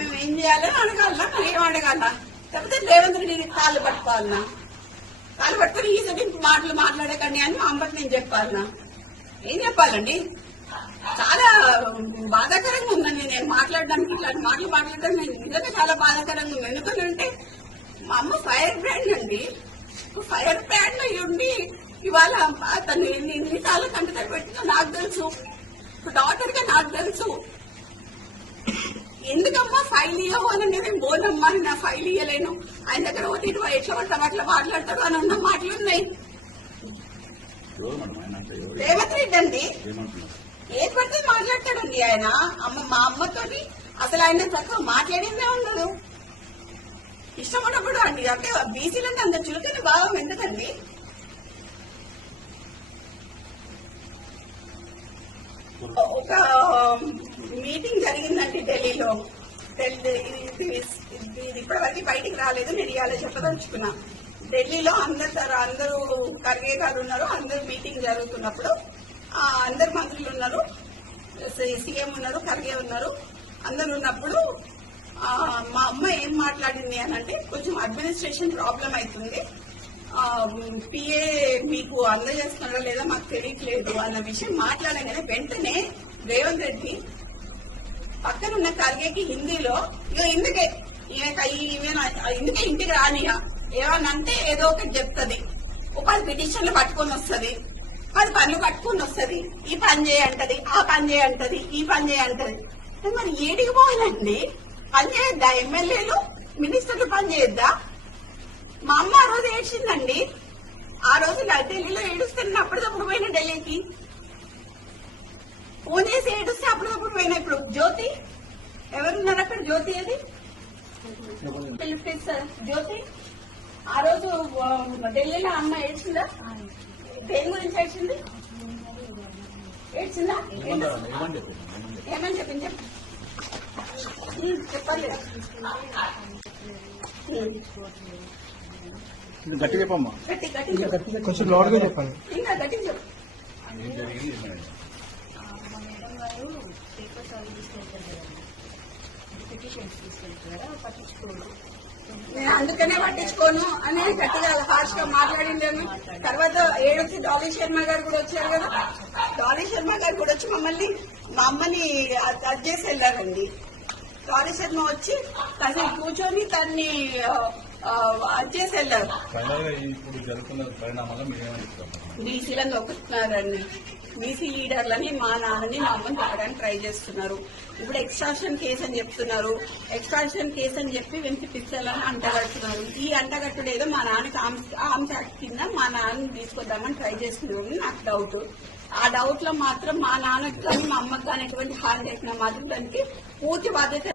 మేము ఏం చేయాలని అడగాలనా, మనం ఏం అడగాలనా? లేకపోతే రేవంత్ రెడ్డి కాళ్ళు పట్టుకోవాలనా? కాళ్ళు పట్టుకుని ఈసారి మాటలు మాట్లాడకండి అని మా అమ్మకి నేను చెప్పాలనా? ఏం చెప్పాలండి? చాలా బాధాకరంగా ఉందండి నేను మాట్లాడడానికి. ఇట్లాంటి మాటలు మాట్లాడడం నేను నిజంగా చాలా బాధాకరంగా ఉంది. ఎందుకంటే మా అమ్మ ఫైర్ బ్రాండ్ అండి. ఫైర్ బ్రాండ్ అయ్యి ఉండి ఇవాళ తను ఎన్నిసార్లు కంటతడి పెట్టిందో నాకు తెలుసు. డాక్టర్ గా నాకు తెలుసు. ఎందుకమ్మా ఫైల్ ఇవ్వవు అని నేను బోనమ్మా, నా ఫైల్ ఇవ్వలేను, ఆయన దగ్గర ఒకటి ఎట్లా పడతాం అట్లా మాట్లాడతాడు అని ఉన్న మాటలు ఉన్నాయి. రేవంత్ రెడ్డి అండి ఏది పడితే మాట్లాడతాడండి ఆయన. మా అమ్మతోని అసలు ఆయన చక్కగా మాట్లాడిందే ఉండదు. ఇష్టం ఉన్నప్పుడు అండి అంటే బీసీలంటే అంత చులకని భావం ఎందుకండి? ఒక మీటింగ్ జరిగిందండి ఢిల్లీలో. ఇది ఇప్పటివరకు బయటికి రాలేదు, నేను ఇవాళ చెప్పదలుచుకున్నా. ఢిల్లీలో అందరూ ఖర్గే గారు ఉన్నారు. అందరూ మీటింగ్ జరుగుతున్నప్పుడు అందరు మంత్రులు ఉన్నారు, సీఎం ఉన్నారు, ఖర్గే ఉన్నారు. అందరు ఉన్నప్పుడు మా అమ్మ ఏం మాట్లాడింది అని అంటే, కొంచెం అడ్మినిస్ట్రేషన్ ప్రాబ్లం అవుతుంది, పిఏ మీకు అందజేస్తున్నారా లేదా మాకు తెలియట్లేదు అన్న విషయం మాట్లాడగానే వెంటనే రేవంత్ రెడ్డి పక్కనున్న ఖర్గేకి హిందీలో ఇందుకే ఇంటికి రానియా ఏమనంటే ఏదో ఒకటి చెప్తుంది, ఒక 10 పిటిషన్లు పట్టుకొని వస్తుంది, 10 పనులు పట్టుకొని వస్తుంది, ఈ పని చేయంటది, ఆ పని చేయంటది, ఈ పని చేయంటది. మరి ఏడికి పోవాలండి? పని చేయొద్దా? ఎమ్మెల్యేలు మినిస్టర్లు పని చేయొద్దా? మా అమ్మ ఆ రోజు ఏడ్చిందండి. ఆ రోజు ఢిల్లీలో ఏడుస్తున్నా అప్పటికప్పుడు పోయిన ఢిల్లీకి ఫోన్ చేసి ఏడుస్తే అప్పటికప్పుడు పోయినా. ఇప్పుడు జ్యోతి ఎవరున్నారు అక్కడ? జ్యోతి అది జ్యోతి ఆ రోజు ఢిల్లీలో అమ్మ ఏడ్చిందా? దేని గురించి ఏడ్చింది? ఏడ్చిందా? ఏమని చెప్పింది చెప్పాలి. గట్టి చెప్పమ్మా, కొంచెం లోడ్గా చెప్పాలి. ఇంకా గట్టి చెప్పు. నేను అందుకనే పట్టించుకోను అని గట్టిగా హార్ష్ గా మాట్లాడిందేమో. తర్వాత ఏడొచ్చి డాలీ శర్మ గారు కూడా వచ్చారు కదా. డాలీ శర్మ గారు కూడా వచ్చి మా అమ్మని అది చేసి వెళ్ళారండి. డాలీ శర్మ వచ్చి కాసేపు కూర్చొని తన్ని అది చేసి వెళ్ళారు. బీసీలను నొక్కుతున్నారండి. బీసీ లీడర్లని మా నాన్నని మా అమ్మని తాగడానికి ట్రై చేస్తున్నారు. ఇప్పుడు ఎక్స్ట్రాక్షన్ కేసు అని చెప్తున్నారు. ఎక్స్ట్రాక్షన్ కేసు అని చెప్పి వినిపిస్తాలని అంటగడుతున్నారు. ఈ అంటగట్టుడు ఏదో మా నాన్నకి ఆర్మ్స్ యాక్ట్ కింద మా నాన్నని తీసుకొద్దామని ట్రై చేస్తున్నారు. నాకు డౌట్. ఆ డౌట్ లో మాత్రం మా నాన్నకి కానీ మా అమ్మకి కానీ ఎటువంటి హాని చేసినా మాత్రం దానికి పూర్తి బాధ్యత